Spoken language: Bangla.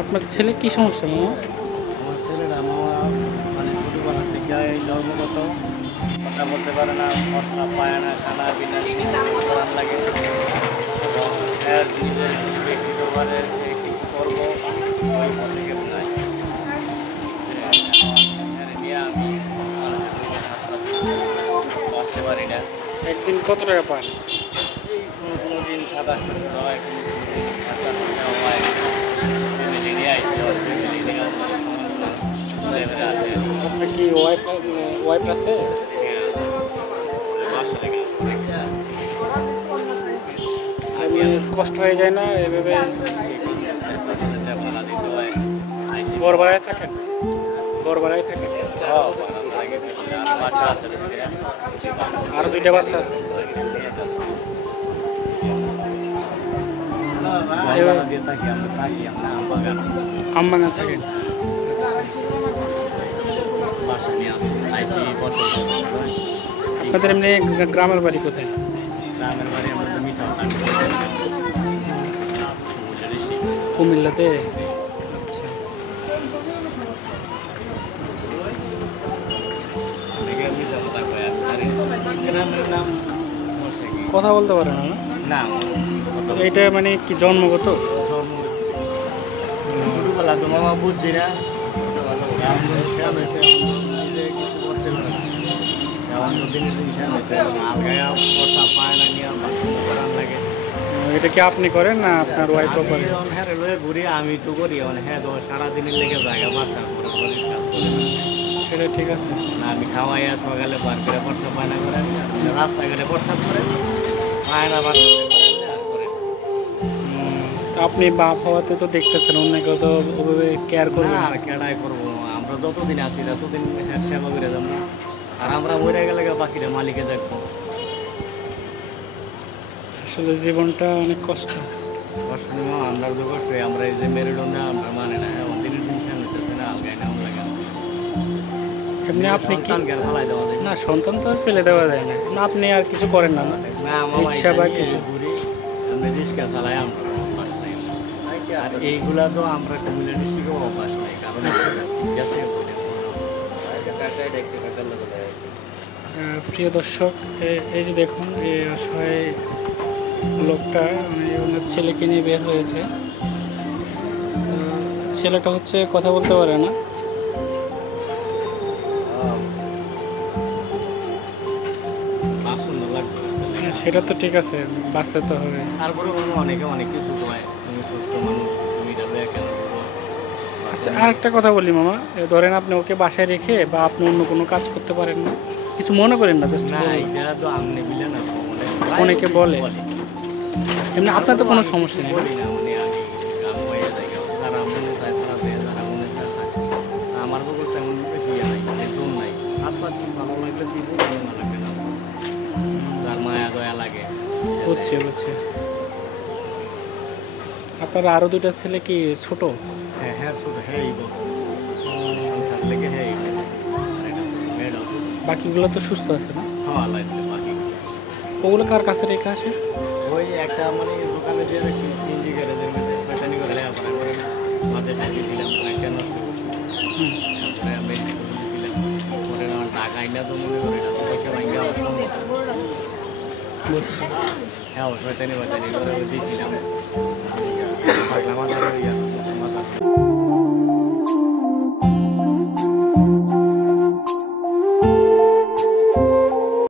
আপনার ছেলে কি সমস্যা মামা? আমার ছেলেটা মামা মানে ছোটোবেলা থেকে এই জন্মগত কথা বলতে পারে না, খরচা পায় না, খানা পিনা করার লাগে এবং এর নিজের ব্যক্তিগতভাবে সে কিছু করবো ওই পথে গেছে নাই নিয়ে আমি বাঁচতে পারি না। একদিন কত টাকা পান? এই কোনো দিন 2700 হয়, কোনো দিন 2800 হয়। ফ্যামিলি নিয়ে আইসি, ওর ফ্যামিলি নিয়ে লেভেলে আছে। আপনার কি ওয়াইফ আছে? এমনি কষ্ট হয়ে যায় না এভাবে? ঘর ভাড়ায় থাকেন? ঘর ভাড়ায় থাকেন? আরো দুইটা বাচ্চা আছে? আমবাগান থাকেন? আপনাদের এমনি গ্রামের বাড়ি কোথায়? গ্রামের বাড়ি আমাদের কুমিল্লাতে? আচ্ছা। গ্রামের নাম কথা বলতে পারে না? না, এইটা মানে কি জন্মগত? ছোটবেলা তো মামা বুঝছি না, খেয়াল হয়েছে কিছু করতে পারে না। এখন তো দিনের দিন খেয়াল হয়েছে, আলগায় কথা পায় না নিয়ে করার লাগে। এটা কি আপনি করেন না আপনার ওয়াইফও করে? হ্যাঁ লয়ে ঘুরি, আমি তো করি হ্যাঁ তো সারাদিনের লেগে জায়গা বাসা করে কাজ করি না। সেটা ঠিক আছে না, আমি খাওয়াইয়া সকালে বার করে পড়তে পায় না করে রাস্তাঘাটে পড়তে করে পায় না বাসা করে। তো আপনি বাপ হওয়াতে তো দেখতেছেন, অন্য কেউ তো ওভাবে কেয়ার করবে না, না। আর কেডাই করবো, আমরা যতদিন আছি ততদিন হ্যাঁ সেবা করে যাবো, আর আমরা মরে গেলে বাকিটা মালিকে দেখবো। আসলে জীবনটা অনেক কষ্ট। কষ্ট নেই, আমরা তো কষ্ট, আমরা এই যে মেরুদণ্ডে আমরা মানে না, দিনের দিন সামনে চলছে না, আলগায় নেওয়া লাগে। এমনি আপনি কি সন্তানকে ফেলাই দেওয়া যায় না, সন্তান তো আর ফেলে দেওয়া যায় না। না, আপনি আর কিছু করেন না? না, রিক্সা বা কিছু? ঘুরি, আমরা রিক্সা চালাই, আমরা অভ্যাস নাই। আর এইগুলা তো আমরা কুমিল্লা ডিস্ট্রিক্টেও অভ্যাস নাই, কারণ গ্যাসে প্রিয় দর্শক, এই যে দেখুন, এই অসহায় লোকটা মানে ওনার ছেলেকে নিয়ে বের হয়েছে। তো ছেলেটা হচ্ছে কথা বলতে পারে না। সুন্দর লাগবে। সেটা তো ঠিক আছে, বাঁচতে তো হবে। তারপরে অনেকে অনেক কিছু কয়, তুমি সুস্থ মানুষ, তুমি যাবে কেন করবো। আচ্ছা, আর একটা কথা বলি মামা, ধরেন আপনি ওকে বাসায় রেখে বা আপনি অন্য কোনো কাজ করতে পারেন না, কিছু মনে করেন না? জাস্ট না, এটা তো আমনে বিলে না, অনেকে বলে। এমনি আপনার তো কোনো সমস্যা নেই? বলি না, মানে আমি কাম হয়ে যাই, তারা মনে চায় তারা পেয়ে, তারা মনে চায় থাকে। আমার বলতে তেমন বেশি ইয়ে নাই, মানে জোর নাই। হাত পাত ভালো লাগলে দিব, ভালো না লাগবে না। তার মায়া দয়া লাগে। বুঝছি। আপনার আরো দুইটা ছেলে কি ছোট? হ্যাঁ হ্যাঁ, ছোট হ্যাঁ, সংসার লেগে হ্যাঁ, মেয়েটাও ছোট। বাকিগুলো তো সুস্থ আছে না? হ্যাঁ, লাগবে বাকি। ওগুলো কার কাছে রেখে আসে? ওই একটা মানে দোকানে দিয়ে দেখছি সিএনজি গ্যারেজের মধ্যে শয়তানি করে লেখাপড়া করে না, মাঠে খাইতেছিলাম, একটা নষ্ট করছি। তারপরে আমি স্কুলে ছিলাম, পরে আমার টাকা আইনা তো মনে করি না, পয়সা ভাঙ্গা আমার সম্ভব। বুঝছি। হ্যাঁ, শয়তানি করে দিয়েছিলাম পাগলা মাথার ইয়া